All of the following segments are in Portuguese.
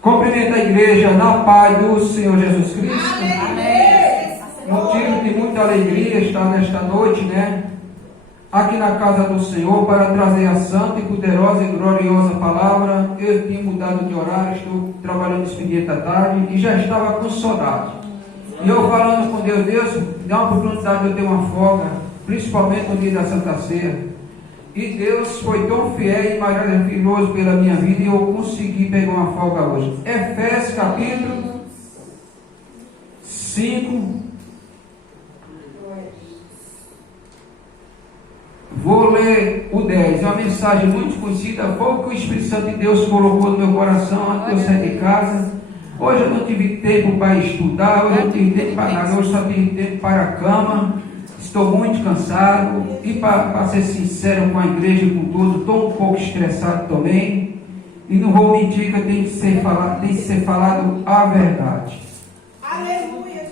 Cumprimento a igreja na paz do Senhor Jesus Cristo. Amém. Motivo de muita alegria estar nesta noite, aqui na casa do Senhor para trazer a santa e poderosa e gloriosa palavra. Eu tinha mudado de horário, estou trabalhando expediente à tarde e já estava com saudade. E eu falando com Deus, dá uma oportunidade de eu ter uma folga, principalmente no dia da Santa Ceia. E Deus foi tão fiel e maravilhoso pela minha vida e eu consegui pegar uma folga hoje. Efésios capítulo 5. Vou ler o 10. É uma mensagem muito conhecida. Foi o que o Espírito Santo de Deus colocou no meu coração antes de eu sair de casa. Hoje eu não tive tempo para estudar, hoje eu não tive tempo para nada, hoje só tive tempo para a cama. Estou muito cansado e para ser sincero com a igreja e com tudo, estou um pouco estressado também. E não vou mentir que tem que ser falado a verdade. Aleluia,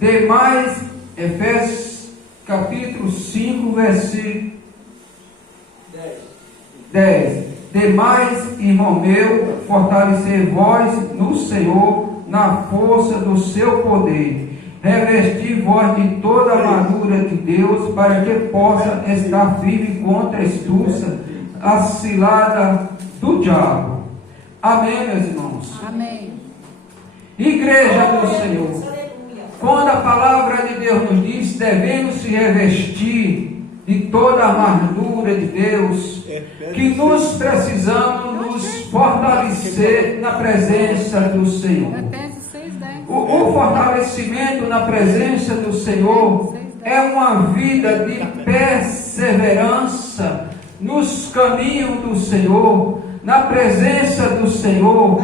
Demais, Efésios capítulo 5, versículo 10. Demais, irmão meu, fortalecer vós no Senhor, na força do seu poder, revestir vós de toda a armadura de Deus, para que possa estar firme contra a astúcia, a cilada do diabo. Amém, meus irmãos? Amém. Igreja do Senhor, quando a palavra de Deus nos diz, devemos se revestir de toda a armadura de Deus, que nos precisamos nos fortalecer na presença do Senhor. O fortalecimento na presença do Senhor é uma vida de perseverança nos caminhos do Senhor, na presença do Senhor,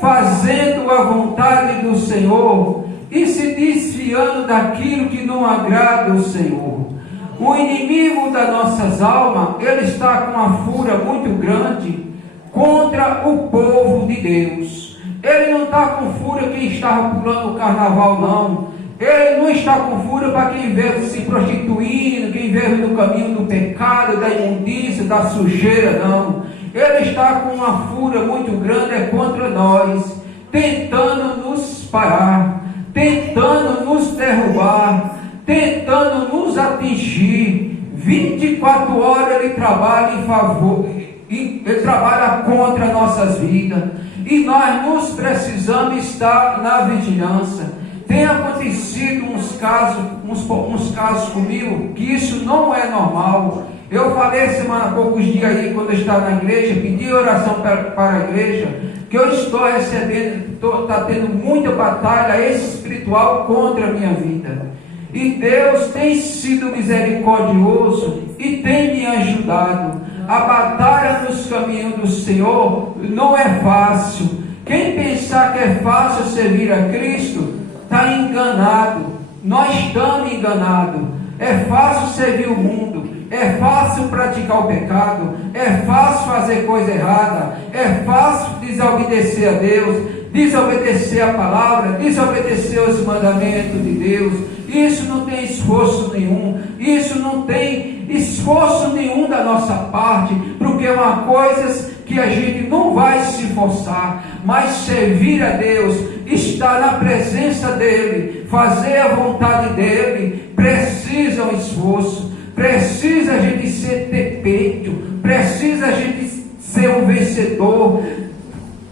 fazendo a vontade do Senhor e se desfiando daquilo que não agrada o Senhor. O inimigo das nossas almas, ele está com uma fúria muito grande contra o povo de Deus. Ele não está com fúria quem estava pulando o carnaval, não. Ele não está com fúria para quem veio se prostituindo, quem veio no caminho do pecado, da imundícia, da sujeira, não. Ele está com uma fúria muito grande contra nós, tentando nos parar, tentando nos derrubar, tentando nos atingir. 24 horas ele trabalha em favor, ele trabalha contra nossas vidas, e nós nos precisamos estar na vigilância. Tem acontecido uns casos comigo que isso não é normal. Eu falei há poucos dias aí, quando eu estava na igreja, pedi oração para a igreja, que eu estou recebendo, está tendo muita batalha espiritual contra a minha vida. E Deus tem sido misericordioso e tem me ajudado. A batalha nos caminhos do Senhor não é fácil. Quem pensar que é fácil servir a Cristo, está enganado. Nós estamos enganados. É fácil servir o mundo, é fácil praticar o pecado, é fácil fazer coisa errada, é fácil desobedecer a Deus, desobedecer a palavra, desobedecer os mandamentos de Deus. Isso não tem esforço nenhum, isso não tem esforço nenhum da nossa parte, porque é uma coisa que a gente não vai se forçar, mas servir a Deus, estar na presença dEle, fazer a vontade dEle, precisa um esforço, precisa a gente ter peito, precisa a gente ser um vencedor,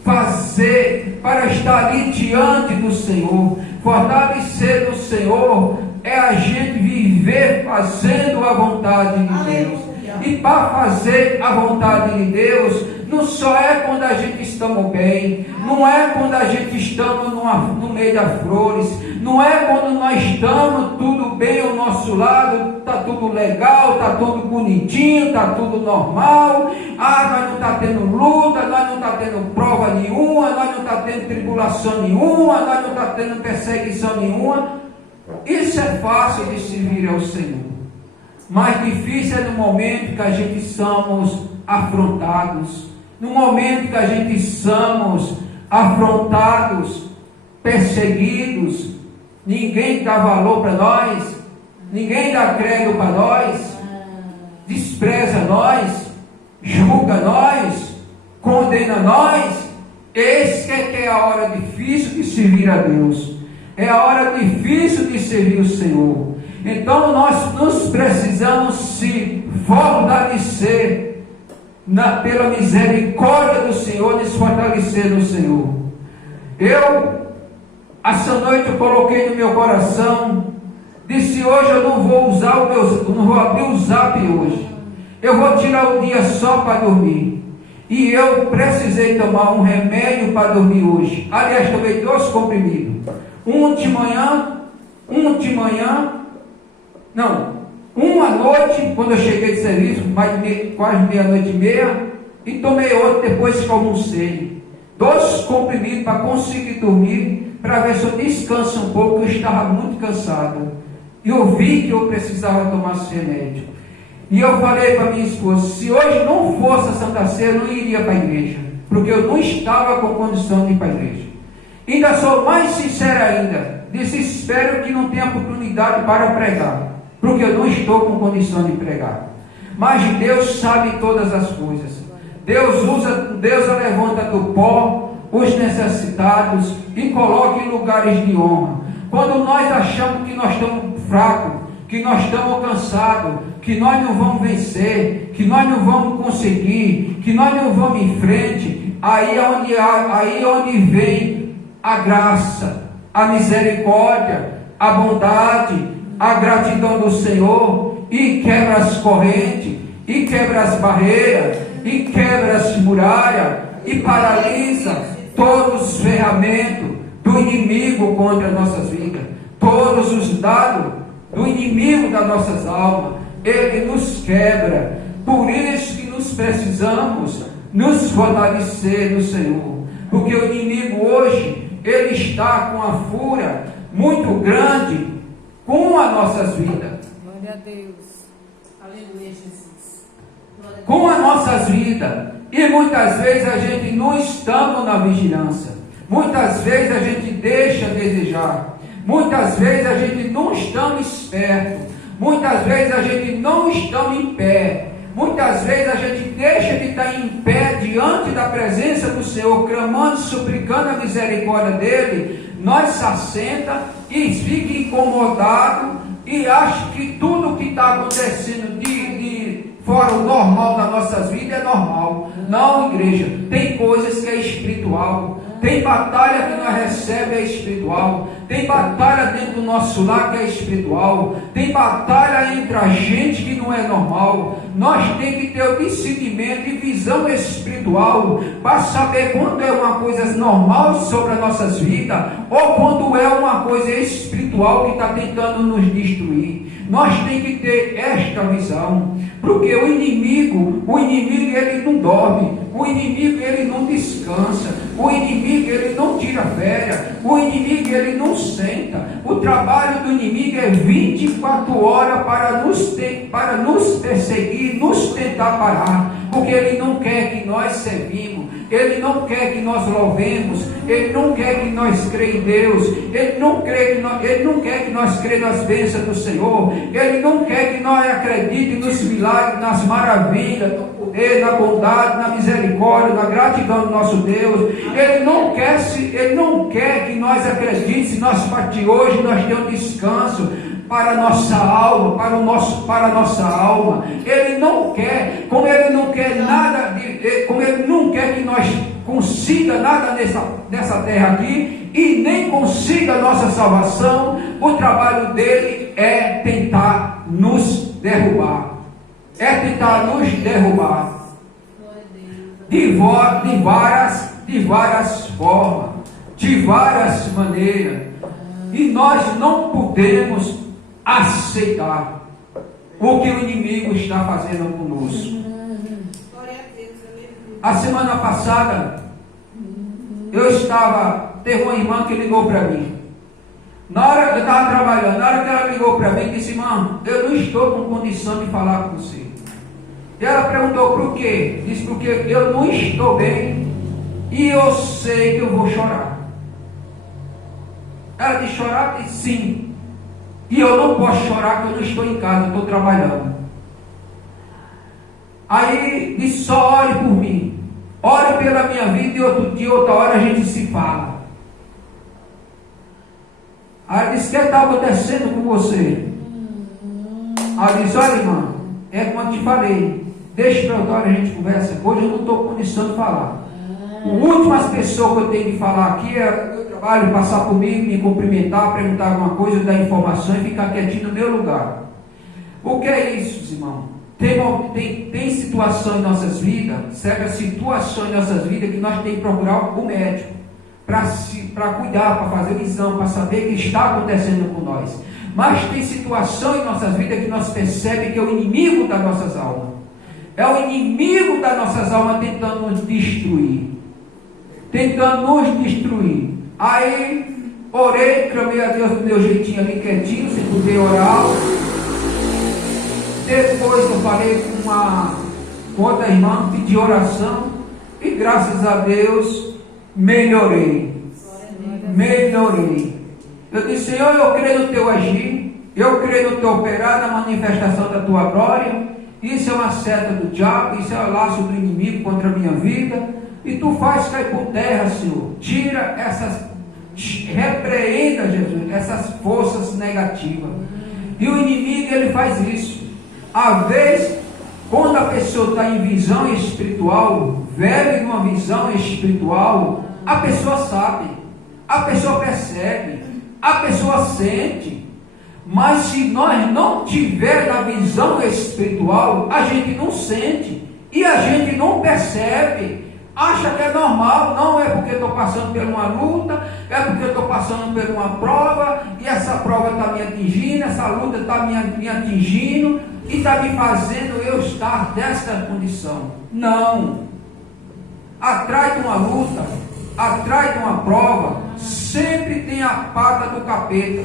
fazer para estar ali diante do Senhor. Fortalecer no Senhor é a gente viver fazendo a vontade de Deus. E para fazer a vontade de Deus, não só é quando a gente estamos bem, não é quando a gente estamos no meio das flores, não é quando nós estamos tudo bem ao nosso lado, está tudo legal, está tudo bonitinho, está tudo normal, nós não está tendo luta, nós não está tendo prova nenhuma, nós não está tendo tribulação nenhuma, nós não está tendo perseguição nenhuma. Isso é fácil de servir ao Senhor. Mais difícil é no momento que a gente somos afrontados, no momento que a gente somos afrontados, perseguidos, ninguém dá valor para nós, ninguém dá crédito para nós, despreza nós, julga nós, condena nós, eis que é a hora difícil de servir a Deus. É a hora difícil de servir o Senhor. Então nós nos precisamos se fortalecer pela misericórdia do Senhor, nos fortalecer no Senhor. Essa noite eu coloquei no meu coração, disse: hoje eu não vou usar não vou abrir o Zap hoje. Eu vou tirar o dia só para dormir. E eu precisei tomar um remédio para dormir hoje. Aliás, tomei 2 comprimidos. Um à noite, quando eu cheguei de serviço, quase meia-noite e meia, e tomei outro depois que almocei. 2 comprimidos para conseguir dormir, para ver se eu descanso um pouco, eu estava muito cansado. E eu vi que eu precisava tomar esse remédio. E eu falei para minha esposa: se hoje não fosse a Santa Ceia, eu não iria para a igreja, porque eu não estava com condição de ir para a igreja. Ainda sou mais sincero ainda, disse: espero que não tenha oportunidade para pregar, porque eu não estou com condição de pregar. Mas Deus sabe todas as coisas. Deus levanta do pó os necessitados e coloca em lugares de honra. Quando nós achamos que nós estamos fracos, que nós estamos cansados, que nós não vamos vencer, que nós não vamos conseguir, que nós não vamos em frente, aí é onde vem a graça, a misericórdia, a bondade, a gratidão do Senhor, e quebra as correntes, e quebra as barreiras, e quebra as muralhas, e paralisa todos os ferramentas do inimigo contra nossas vidas, todos os dados do inimigo das nossas almas, ele nos quebra. Por isso que nós precisamos nos fortalecer no Senhor, porque o inimigo hoje, ele está com a fúria muito grande com as nossas vidas. Glória a Deus. Aleluia, Jesus. Com as nossas vidas. E muitas vezes a gente não estamos na vigilância. Muitas vezes a gente deixa a desejar. Muitas vezes a gente não estamos espertos. Muitas vezes a gente não estamos em pé. Muitas vezes a gente deixa de estar em pé diante da presença do Senhor, clamando, suplicando a misericórdia dele. Nós se assenta e fica incomodado e acha que tudo que está acontecendo de fora o normal das nossas vidas é normal. Não, igreja, tem coisas que é espiritual. Tem batalha que nós recebemos é espiritual. Tem batalha dentro do nosso lar que é espiritual. Tem batalha entre a gente que não é normal. Nós temos que ter o discernimento e visão espiritual para saber quando é uma coisa normal sobre as nossas vidas ou quando é uma coisa espiritual que está tentando nos destruir. Nós temos que ter esta visão, porque o inimigo ele não dorme, o inimigo ele não descansa, o inimigo ele não tira férias, o inimigo ele não senta. O trabalho do inimigo é 24 horas para nos perseguir, nos tentar parar, porque ele não quer que nós servimos, ele não quer que nós louvemos, ele não quer que nós cremos em Deus, ele não quer que nós cremos nas bênçãos do Senhor, ele não quer que nós acreditemos nos milagres, nas maravilhas, no poder, na bondade, na misericórdia, na gratidão do nosso Deus. Ele não quer que nós acreditemos se nós partir hoje, nós temos descanso para a nossa alma, para a nossa alma. Ele não quer, como ele não quer nada, como ele não quer que nós consiga nada nessa terra aqui, e nem consiga a nossa salvação. O trabalho dele é tentar nos derrubar. É tentar nos derrubar de várias formas, de várias maneiras. E nós não podemos aceitar o que o inimigo está fazendo conosco. A semana passada teve uma irmã que ligou para mim. Na hora que eu estava trabalhando, na hora que ela ligou para mim, disse: irmã, eu não estou com condição de falar com você. E ela perguntou por quê? Disse: porque eu não estou bem e eu sei que eu vou chorar. Ela disse: chorar? Disse: sim. E eu não posso chorar porque eu não estou em casa, eu estou trabalhando. Aí disse: só ore por mim, ore pela minha vida, e outro dia, outra hora a gente se fala. Aí disse: o que está acontecendo com você? Aí eu disse: olha, irmã, é como eu te falei, deixa para outra hora a gente conversa, hoje eu não estou com condição de falar. A última pessoa que eu tenho de falar aqui é o meu trabalho, passar por mim, me cumprimentar, perguntar alguma coisa, dar informação e ficar quietinho no meu lugar. O que é isso, irmão? Tem situação em nossas vidas, certas situações em nossas vidas que nós temos que procurar o médico para cuidar, para fazer o exame, para saber o que está acontecendo com nós. Mas tem situação em nossas vidas que nós percebemos que é o inimigo das nossas almas. É o inimigo das nossas almas tentando nos destruir. Aí, orei, clamei a Deus do meu jeitinho ali quietinho, sem poder orar. Depois eu falei com outra irmã, pedi oração, e graças a Deus, melhorei. Eu disse: Senhor, eu creio no teu agir, eu creio no teu operar, na manifestação da tua glória. Isso é uma seta do diabo, isso é um laço do inimigo contra a minha vida, e tu faz cair por terra, Senhor. Tira repreenda, Jesus, essas forças negativas. E o inimigo, ele faz isso. Às vezes, quando a pessoa está em visão espiritual, velho numa visão espiritual, a pessoa sabe, a pessoa percebe, a pessoa sente. Mas se nós não tiver na visão espiritual, a gente não sente e a gente não percebe, acha que é normal. Não, é porque estou passando por uma luta, é porque estou passando por uma prova, e essa prova está me atingindo, essa luta está me atingindo e está me fazendo eu estar desta condição. Não. Atrás de uma luta, atrás de uma prova, sempre tem a pata do capeta.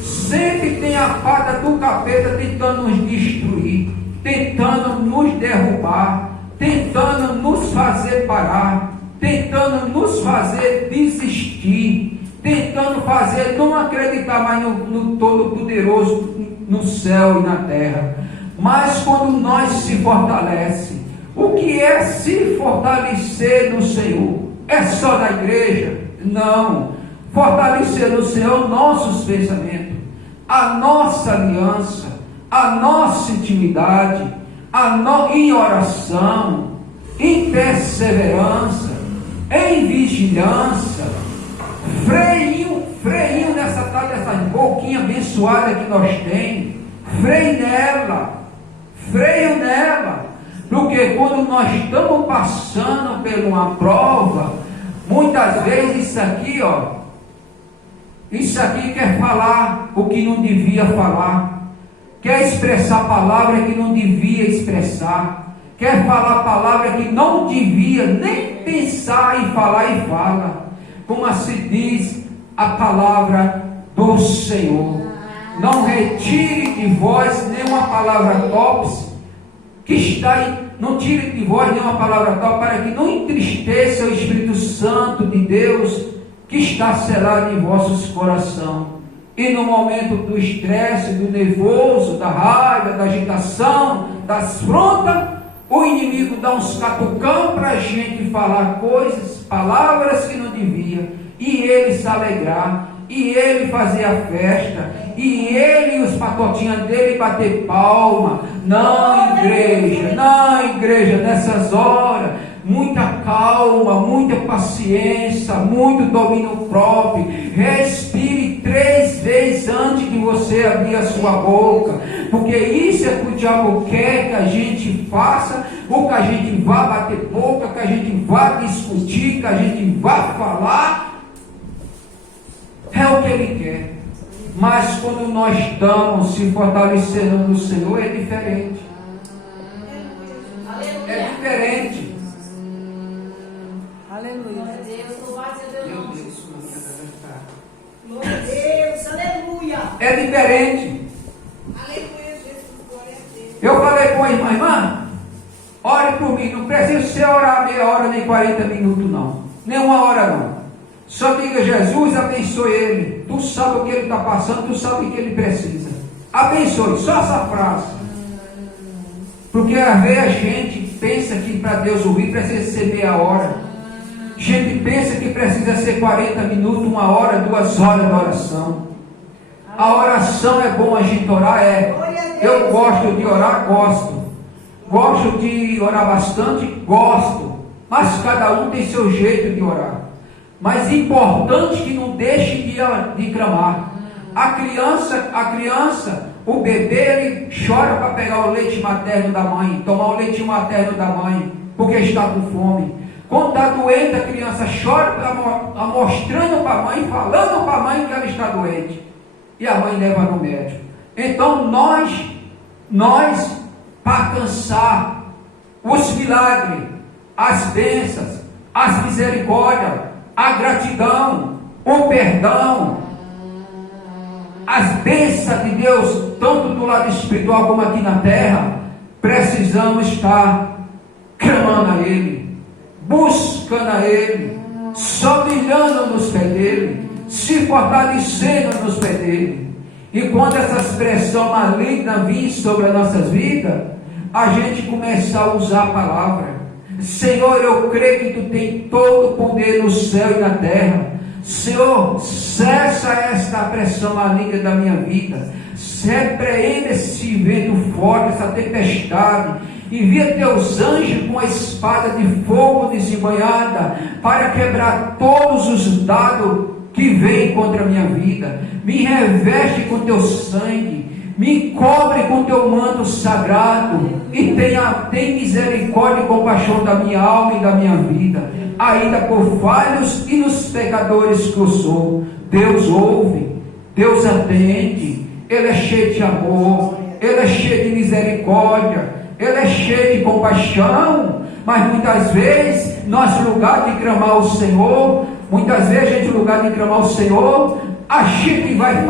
Sempre tem a pata do capeta tentando nos destruir, tentando nos derrubar, tentando nos fazer parar, tentando nos fazer desistir, tentando fazer não acreditar mais no Todo-Poderoso, no céu e na terra. Mas quando nós se fortalece, o que é se fortalecer no Senhor? É só na igreja? Não. Fortalecer no Senhor nossos pensamentos, a nossa aliança, a nossa intimidade, em oração, em perseverança, em vigilância, freio nessa boquinha abençoada que nós temos, freio nela, porque quando nós estamos passando por uma prova, muitas vezes isso aqui quer falar o que não devia falar, quer expressar palavra que não devia expressar, quer falar palavra que não devia nem pensar em falar e fala, como se diz a palavra do Senhor. Não retire de vós nenhuma palavra tópica que está aí, não tire de vós nenhuma palavra tópica, para que não entristeça o Espírito Santo de Deus, que está selado em vossos corações. E no momento do estresse, do nervoso, da raiva, da agitação, das frontas, o inimigo dá uns catucão para a gente falar coisas, palavras que não devia, e ele se alegrar, e ele fazer a festa, e ele e os patotinhas dele bater palma. Não, igreja, nessas horas, muita calma, muita paciência, muito domínio próprio. Respire 3 vezes antes de você abrir a sua boca, porque isso é que o diabo quer que a gente faça, ou que a gente vá bater boca, que a gente vá discutir, que a gente vá falar. É o que ele quer. Mas quando nós estamos se fortalecendo no Senhor, é diferente. É diferente. Aleluia. Deus, aleluia. É diferente. Aleluia, Jesus, glória a Deus. Eu falei com a irmã, ore por mim. Não precisa você orar meia hora nem 40 minutos, não. Nem 1 hora, não. Só diga: Jesus, abençoe ele. Tu sabe o que ele está passando, tu sabe o que ele precisa. Abençoe, só essa frase. Porque às vezes a gente pensa que para Deus ouvir precisa ser meia hora. A gente pensa que precisa ser 40 minutos, 1 hora, 2 horas de oração. A oração é bom a gente orar, Eu gosto de orar, gosto. Gosto de orar bastante, gosto. Mas cada um tem seu jeito de orar. Mas importante que não deixe de clamar. A criança, o bebê, ele chora para pegar o leite materno da mãe, tomar o leite materno da mãe, porque está com fome. Quando está doente, a criança chora, mostrando para a mãe, falando para a mãe que ela está doente. E a mãe leva no médico. Então nós, para alcançar os milagres, as bênçãos, as misericórdias, a gratidão, o perdão, as bênçãos de Deus, tanto do lado espiritual como aqui na terra, precisamos estar clamando a Ele, buscando a Ele, só brilhando nos pés dEle, se fortalecendo nos pés dEle. E quando essa expressão maligna vir sobre as nossas vidas, a gente começar a usar a palavra. Senhor, eu creio que Tu tem todo o poder no céu e na terra. Senhor, cessa esta pressão maligna da minha vida. Repreenda esse vento forte, essa tempestade. Envia Teus anjos com a espada de fogo desembanhada para quebrar todos os dados que vêm contra a minha vida. Me reveste com Teu sangue. Me cobre com Teu manto sagrado e tem misericórdia e compaixão da minha alma e da minha vida, ainda por falhos e nos pecadores que eu sou. Deus ouve, Deus atende, Ele é cheio de amor, Ele é cheio de misericórdia, Ele é cheio de compaixão. Mas muitas vezes, nós, no lugar de clamar ao Senhor, a gente vai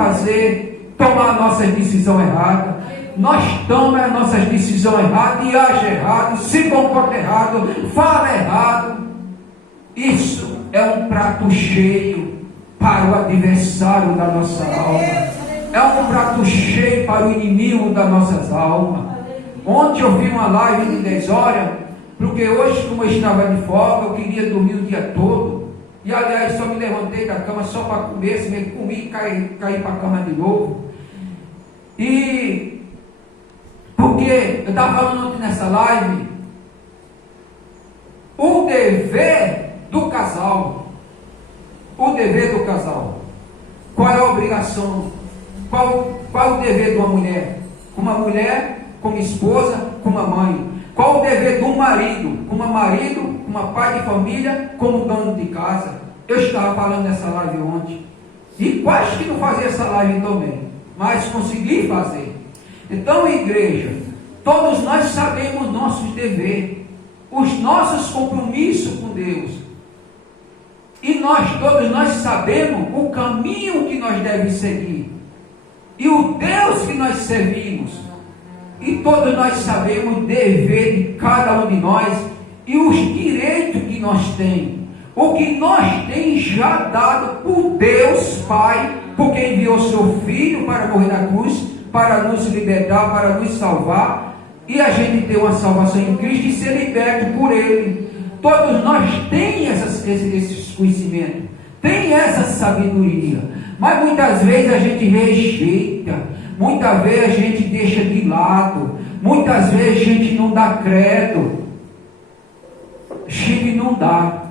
tomar a nossa decisão errada. Nós tomamos as nossas decisões erradas e age errado, se comporta errado, fala errado. Isso é um prato cheio para o adversário da nossa alma. É um prato cheio para o inimigo das nossas almas. Ontem eu vi uma live de 10 horas, porque hoje, como eu estava de folga, eu queria dormir o dia todo. E aliás, só me levantei da cama só para comer, se mesmo comi e caí para a cama de novo. E porque eu estava falando ontem nessa live, o dever do casal. Qual é a obrigação? Qual o dever de uma mulher? Como esposa, como mãe. Qual o dever de um marido? Como pai de família, como dono de casa. Eu estava falando nessa live ontem. E quase que não fazia essa live também, mas consegui fazer. Então, igreja, todos nós sabemos nossos deveres, os nossos compromissos com Deus. E todos nós sabemos o caminho que nós devemos seguir. E o Deus que nós servimos. E todos nós sabemos o dever de cada um de nós e os direitos que nós temos. O que nós temos já dado por Deus Pai, porque enviou seu Filho para morrer na cruz, para nos libertar, para nos salvar, e a gente ter uma salvação em Cristo e ser liberto por Ele. Todos nós temos esses conhecimentos, tem essa sabedoria, mas muitas vezes a gente rejeita, muitas vezes a gente deixa de lado, muitas vezes a gente não dá credo, a gente não dá.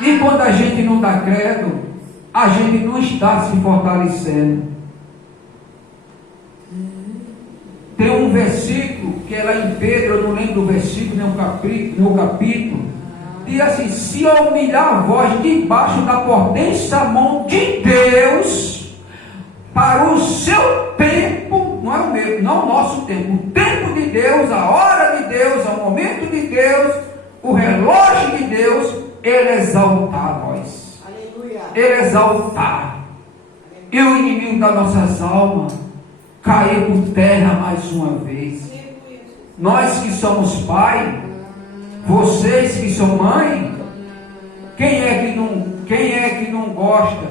E quando a gente não dá credo, a gente não está se fortalecendo. Tem um versículo que é lá em Pedro, eu não lembro do versículo, nem o capítulo, diz assim: se eu humilhar a voz debaixo da potência mão de Deus, para o seu tempo, não é o meu, não o nosso tempo, o tempo de Deus, a hora de Deus, o momento de Deus, o relógio de Deus, Ele exaltar nós. Aleluia. Ele exaltar. E o inimigo das nossas almas cair por terra mais uma vez. Nós que somos pai, vocês que são mãe, quem é que não gosta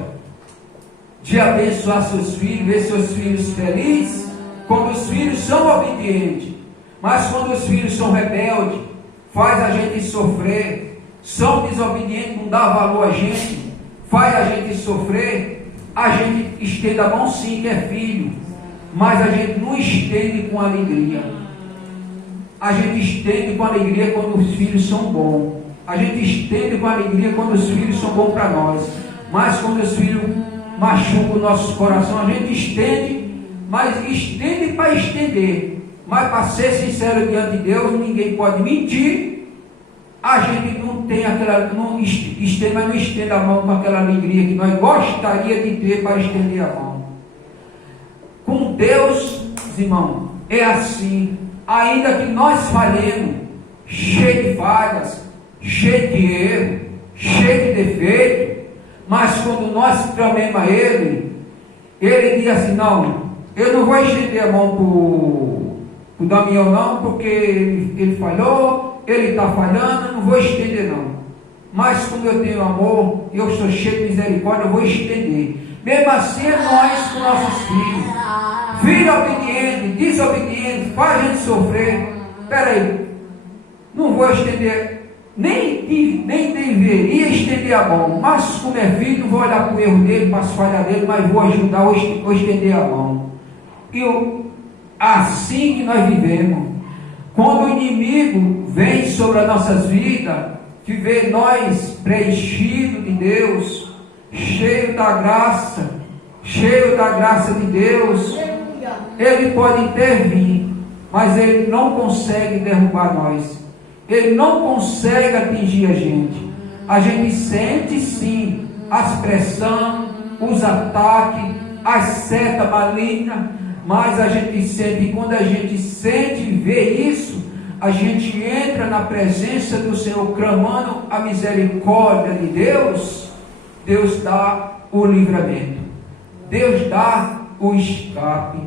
de abençoar seus filhos, ver seus filhos felizes, quando os filhos são obedientes? Mas quando os filhos são rebeldes, faz a gente sofrer, são desobedientes, não dá valor a gente, faz a gente sofrer, a gente estende a mão sim, que é filho, mas a gente não estende com alegria. A gente estende com alegria quando os filhos são bons. A gente estende com alegria quando os filhos são bons para nós. Mas quando os filhos machucam o nosso coração, a gente estende, mas estende para estender. Mas para ser sincero diante de Deus, ninguém pode mentir. A gente não tem aquela, não estende, mas não estende a mão com aquela alegria que nós gostaria de ter para estender a mão. Com Deus, irmão, é assim. Ainda que nós falhemos, cheio de falhas, cheio de erro, cheio de defeito, mas quando nós clamamos a Ele, Ele diz assim: não, eu não vou estender a mão para o Damião não, porque ele falhou, ele está falhando, eu não vou estender não. Mas como eu tenho amor, eu sou cheio de misericórdia, eu vou estender. Mesmo assim é nós com nossos filhos. Filho obediente, desobediente, faz a gente sofrer. Espera aí, não vou estender, nem deveria estender a mão, mas como é filho, não vou olhar para o erro dele, para as falhas dele, mas vou ajudar, vou estender a mão. Assim que nós vivemos. Quando o inimigo vem sobre as nossas vidas, que vê nós preenchidos de Deus, cheio da graça de Deus, ele pode intervir, mas ele não consegue derrubar nós. Ele não consegue atingir a gente. A gente sente sim as pressões, os ataques, as setas malignas, mas a gente sente, e quando a gente sente e vê isso, a gente entra na presença do Senhor, clamando a misericórdia de Deus. Deus dá o livramento, Deus dá o escape,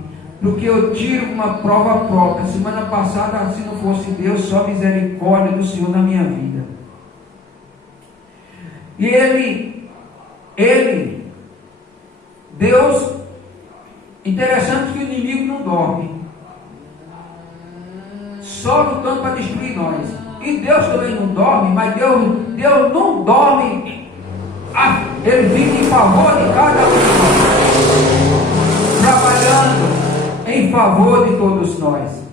porque eu tiro uma prova própria. Semana passada, se não fosse Deus, só a misericórdia do Senhor na minha vida. E Deus, interessante que o inimigo não dorme, só lutando para destruir nós. E Deus também não dorme, mas Deus não dorme. Ele vive em favor de cada um de nós, trabalhando em favor de todos nós.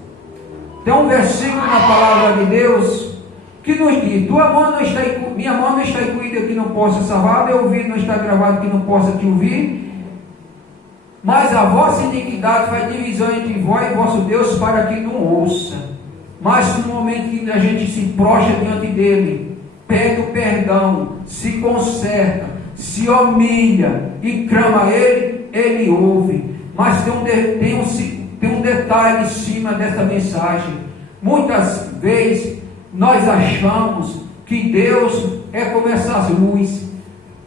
Tem um versículo na palavra de Deus que nos diz: tua mão não está, minha mão não está incluída que não possa salvar, meu ouvido não está gravado que não possa te ouvir, mas a vossa iniquidade faz divisão entre vós e vosso Deus, para que não ouça. Mas no momento que a gente se prostra diante dele, pede o perdão, se conserta, se humilha e clama a ele, ele ouve. Mas tem um detalhe em cima dessa mensagem. Muitas vezes nós achamos que Deus é como essas luzes.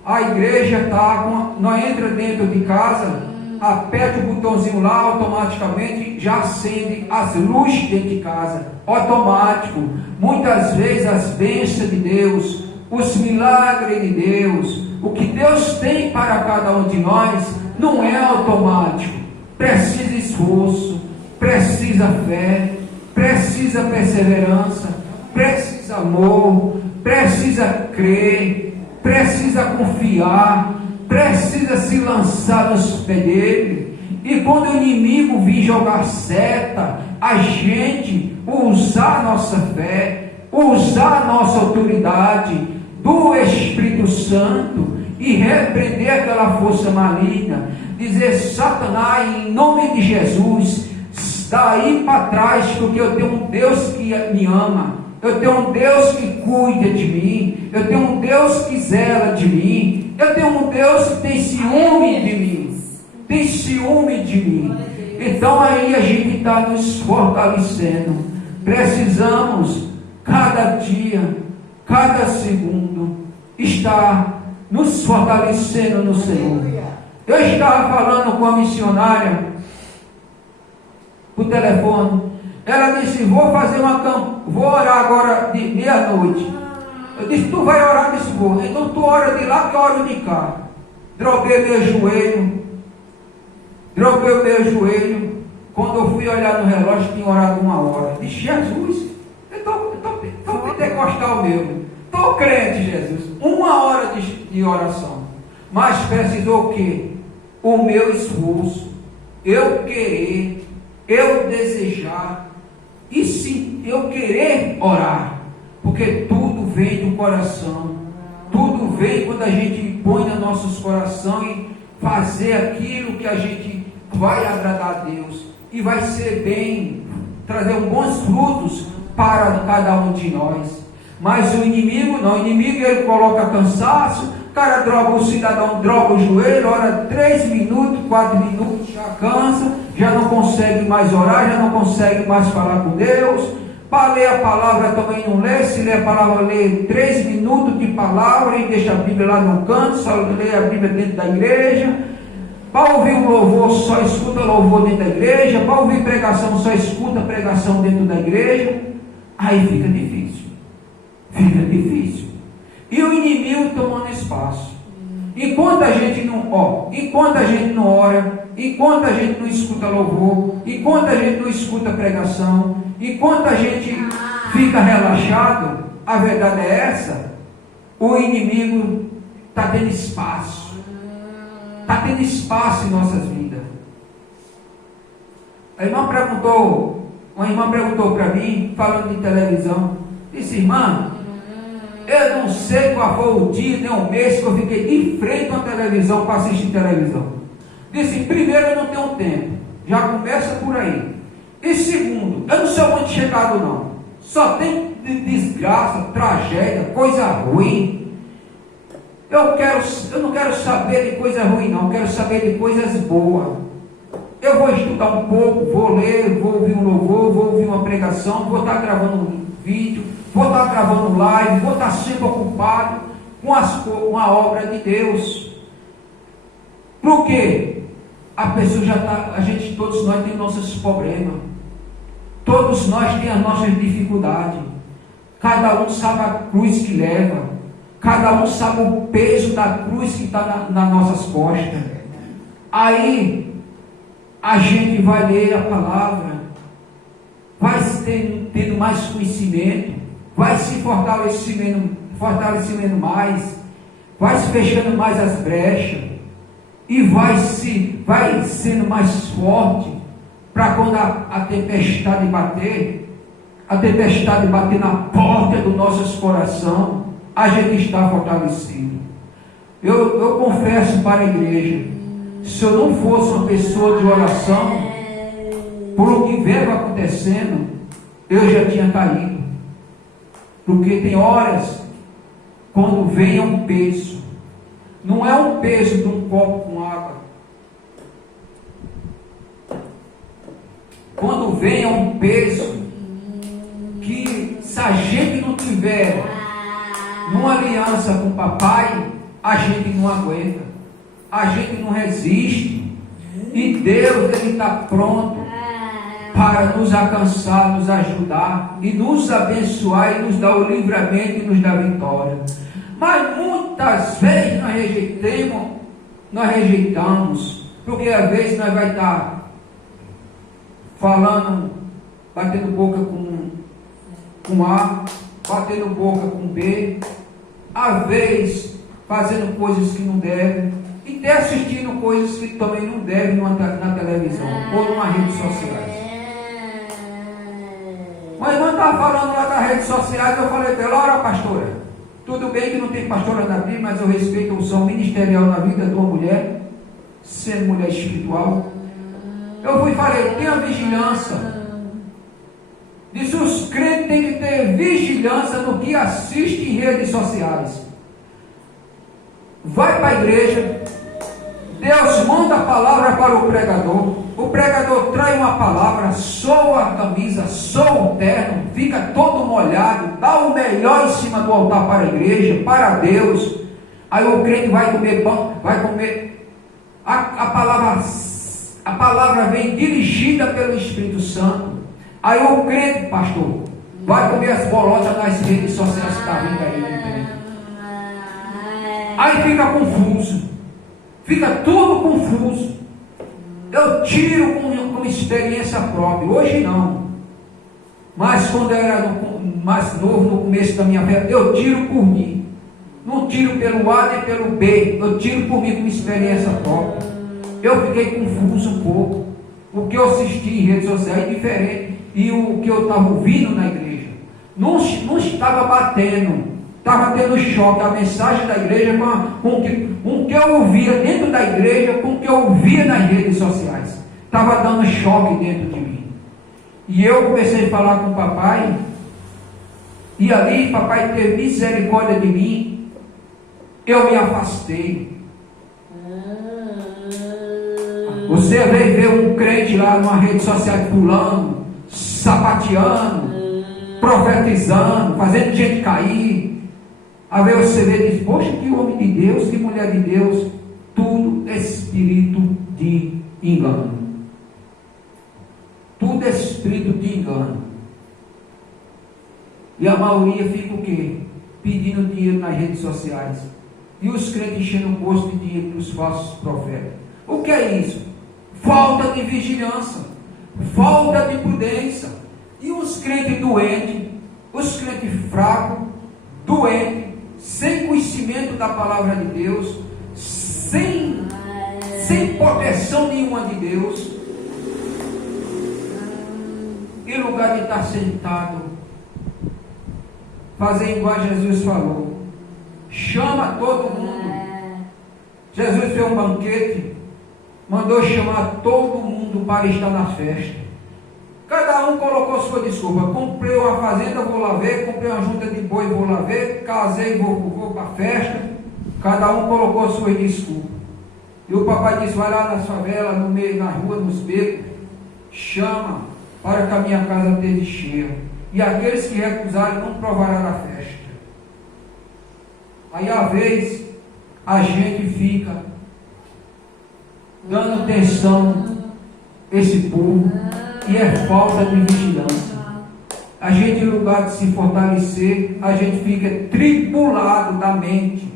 A igreja está, nós entra dentro de casa, aperta o botãozinho lá, automaticamente já acende as luzes dentro de casa, automático. Muitas vezes as bênçãos de Deus, os milagres de Deus, o que Deus tem para cada um de nós, não é automático. Precisa esforço, precisa fé, precisa perseverança, precisa amor, precisa crer, precisa confiar, precisa se lançar nos pés dele. E quando o inimigo vir jogar seta, a gente usar a nossa fé, usar a nossa autoridade do Espírito Santo e repreender aquela força maligna, dizer: Satanás, em nome de Jesus, daí para trás, porque eu tenho um Deus que me ama, eu tenho um Deus que cuida de mim, eu tenho um Deus que zela de mim, eu tenho um Deus que tem ciúme de mim, tem ciúme de mim. Então aí a gente está nos fortalecendo. Precisamos cada dia, cada segundo estar nos fortalecendo no Senhor. Eu estava falando com a missionária por telefone. Ela disse: vou orar agora de meia-noite. Eu disse: tu vai orar? Disse: vou. Então tu ora de lá que eu oro de cá. Droguei o meu joelho, Quando eu fui olhar no relógio, tinha orado 1 hora. Disse, Jesus, eu estou pentecostal mesmo. Estou crente, Jesus. 1 hora de oração. Mas precisou o quê? O meu esforço. Eu querer, eu desejar. E sim, eu querer orar. Porque tudo vem do coração. Tudo vem quando a gente põe nos nossos corações e fazer aquilo que a gente vai agradar a Deus. E vai ser bem, trazer bons frutos para cada um de nós. Mas o inimigo não, o inimigo ele coloca cansaço, o cara droga, o cidadão droga o joelho, ora 3 minutos, 4 minutos, já cansa, já não consegue mais orar, já não consegue mais falar com Deus. Para ler a palavra também não lê, se lê a palavra, lê 3 minutos de palavra e deixa a Bíblia lá no canto, só lê a Bíblia dentro da igreja. Para ouvir um louvor, só escuta louvor dentro da igreja. Para ouvir pregação, só escuta pregação dentro da igreja. Aí fica difícil. Fica difícil. E o inimigo tomando espaço. Enquanto a gente não ora, enquanto a gente não escuta louvor, enquanto a gente não escuta pregação, enquanto a gente fica relaxado, a verdade é essa, o inimigo está tendo espaço. Está tendo espaço em nossas vidas. Uma irmã perguntou para mim, falando de televisão, disse, irmã, eu não sei qual foi o dia, nem o mês que eu fiquei de frente a uma televisão para assistir televisão. Disse, primeiro, eu não tenho tempo. Já começa por aí. E segundo, eu não sou muito chegado não. Só tem desgraça, tragédia, coisa ruim. Eu não quero saber de coisa ruim não, eu quero saber de coisas boas. Eu vou estudar um pouco, vou ler, vou ouvir um louvor, vou ouvir uma pregação, vou estar gravando um vídeo, vou estar gravando live, vou estar sempre ocupado com a obra de Deus. Por quê? Todos nós temos nossos problemas. Todos nós temos as nossas dificuldades. Cada um sabe a cruz que leva. Cada um sabe o peso da cruz que está nas nossas costas. Aí, a gente vai ler a palavra, vai tendo mais conhecimento, vai se fortalecendo mais, vai se fechando mais as brechas, e vai sendo mais forte, para quando a tempestade bater na porta dos nossos corações, a gente está fortalecido. Eu confesso para a igreja, se eu não fosse uma pessoa de oração, por o que veio acontecendo, eu já tinha caído. Porque tem horas, quando vem um peso, não é um peso de um copo com água. Quando vem um peso, que se a gente não tiver numa aliança com o papai, a gente não aguenta, a gente não resiste, e Deus ele está pronto para nos alcançar, nos ajudar e nos abençoar e nos dar o livramento e nos dar a vitória. Mas muitas vezes nós rejeitamos, porque às vezes nós vai estar falando, batendo boca com A, batendo boca com B, às vezes fazendo coisas que não devem, e até assistindo coisas que também não devem na televisão ou nas redes sociais. Mas irmã estava falando lá das redes sociais, eu falei para ela, ora pastora, tudo bem que não tem pastora na Bíblia, mas eu respeito a unção ministerial na vida de uma mulher, sendo mulher espiritual. Eu fui e falei, tenha vigilância. Disse, os crentes têm que ter vigilância no que assiste em redes sociais. Vai para a igreja, Deus manda a palavra para o pregador traz uma palavra, soa a camisa, soa o terno, fica todo molhado, dá o melhor em cima do altar para a igreja, para Deus. Aí o crente vai comer pão, vai comer, a palavra vem dirigida pelo Espírito Santo. Aí o crente, pastor, vai comer as bolotas nas redes sociais que está vindo aí. Aí fica confuso, fica tudo confuso. Eu tiro como experiência própria. Hoje não. Mas quando eu era mais novo, no começo da minha fé, eu tiro por mim. Não tiro pelo A nem pelo B. Eu tiro por mim como experiência própria. Eu fiquei confuso um pouco. O que eu assisti em redes sociais é diferente. E o que eu estava ouvindo na igreja. Não estava batendo. Estava tendo choque. A mensagem da igreja com o que eu ouvia dentro da igreja, com o que eu ouvia nas redes sociais. Estava dando choque dentro de mim. E eu comecei a falar com o papai. E ali, papai teve misericórdia de mim. Eu me afastei. Você veio ver um crente lá numa rede social pulando, sapateando, profetizando, fazendo gente cair. Aí você vê e diz, poxa, que homem de Deus, que mulher de Deus. Tudo espírito de engano. Tudo é espírito de engano. E a maioria fica o quê? Pedindo dinheiro nas redes sociais. E os crentes enchendo o bolso de dinheiro para os falsos profetas. O que é isso? Falta de vigilância. Falta de prudência. E os crentes doentes, os crentes fracos, doentes, sem conhecimento da palavra de Deus, sem proteção nenhuma de Deus, em lugar de estar sentado, fazer igual Jesus falou, chama todo mundo. Jesus fez um banquete, mandou chamar todo mundo para estar na festa. Cada um colocou sua desculpa. Comprei uma fazenda, vou lá ver. Comprei uma junta de boi, vou lá ver. Casei, vou para a festa. Cada um colocou sua desculpa. E o papai disse, vai lá nas favelas, no meio, na rua, nos becos, chama para que a minha casa esteja cheia. E aqueles que recusarem não provarão da festa. Aí, às vezes, a gente fica dando atenção a esse povo, e é falta de vigilância. A gente, em lugar de se fortalecer, a gente fica tribulado da mente.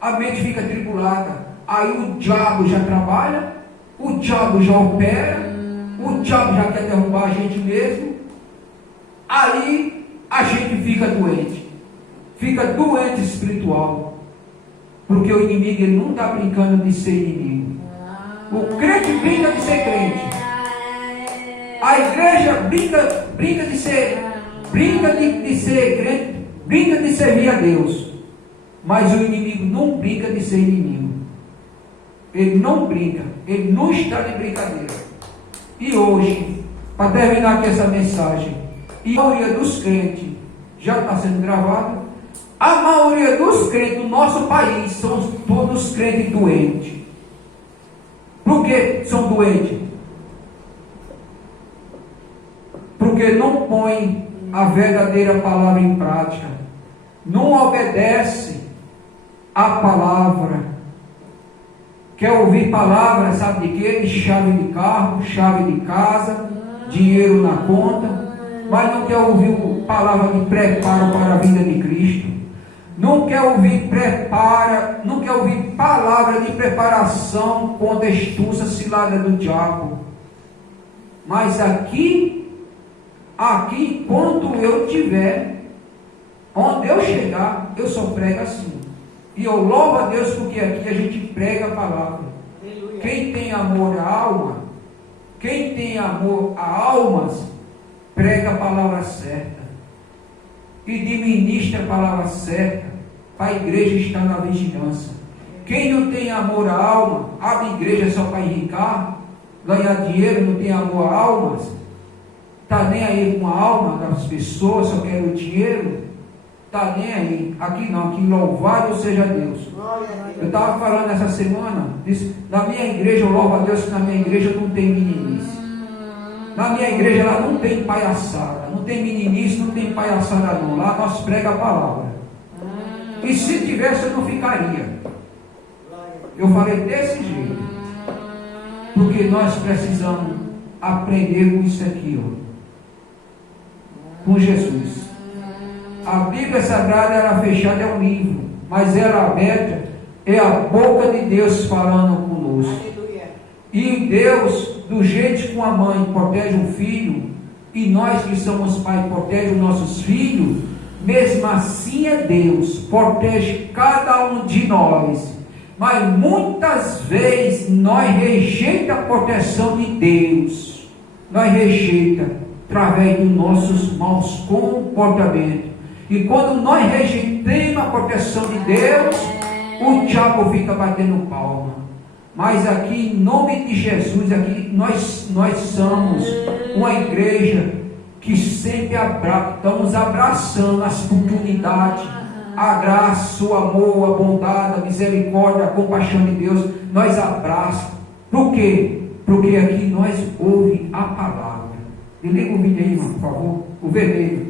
A mente fica tribulada. Aí o diabo já trabalha, o diabo já opera, o diabo já quer derrubar a gente mesmo. Aí a gente fica doente. Fica doente espiritual. Porque o inimigo ele não está brincando de ser inimigo. O crente brinca de ser crente. A igreja brinca de ser crente, brinca de servir a Deus. Mas o inimigo não brinca de ser inimigo. Ele não brinca, ele não está de brincadeira. E hoje, para terminar aqui essa mensagem, e a maioria dos crentes já está sendo gravado. A maioria dos crentes do nosso país são todos crentes doentes. Por que são doentes? Porque não põe a verdadeira palavra em prática, não obedece a palavra, quer ouvir palavra, sabe de quê? De chave de carro, chave de casa, dinheiro na conta, mas não quer ouvir palavra de preparo para a vida de Cristo, não quer ouvir palavra de preparação contra a astúcia cilada do diabo. Mas aqui, enquanto eu estiver, onde eu chegar, eu só prego assim. E eu louvo a Deus porque aqui a gente prega a palavra. Aleluia. Quem tem amor à alma, quem tem amor a almas, prega a palavra certa. E administra a palavra certa, para a igreja estar na vigilância. Quem não tem amor à alma, abre igreja só para enricar, ganhar dinheiro, não tem amor a almas, está nem aí com a alma das pessoas, só quer o dinheiro, está nem aí. Aqui não, aqui louvado seja Deus. Eu estava falando essa semana, disse, na minha igreja, eu louvo a Deus que na minha igreja não tem meninice. Na minha igreja lá não tem palhaçada, não tem meninice, não tem palhaçada não. Lá nós pregamos a palavra. E se tivesse eu não ficaria. Eu falei desse jeito. Porque nós precisamos aprender com isso aqui, ó. Com Jesus. A Bíblia Sagrada era fechada, é um livro, mas ela aberta é a boca de Deus falando conosco. Aleluia. E Deus do jeito que uma mãe protege um filho, e nós que somos pais protege os nossos filhos, mesmo assim é Deus, protege cada um de nós. Mas muitas vezes nós rejeita a proteção de Deus, nós rejeita através dos nossos maus comportamentos. E quando nós rejeitamos a proteção de Deus, o diabo fica batendo palma. Mas aqui, em nome de Jesus, aqui nós somos uma igreja que sempre estamos abraçando as oportunidades, a graça, o amor, a bondade, a misericórdia, a compaixão de Deus. Nós abraçamos. Por quê? Porque aqui nós ouvimos a palavra. Desliga o vídeo aí, irmão, por favor. O vermelho.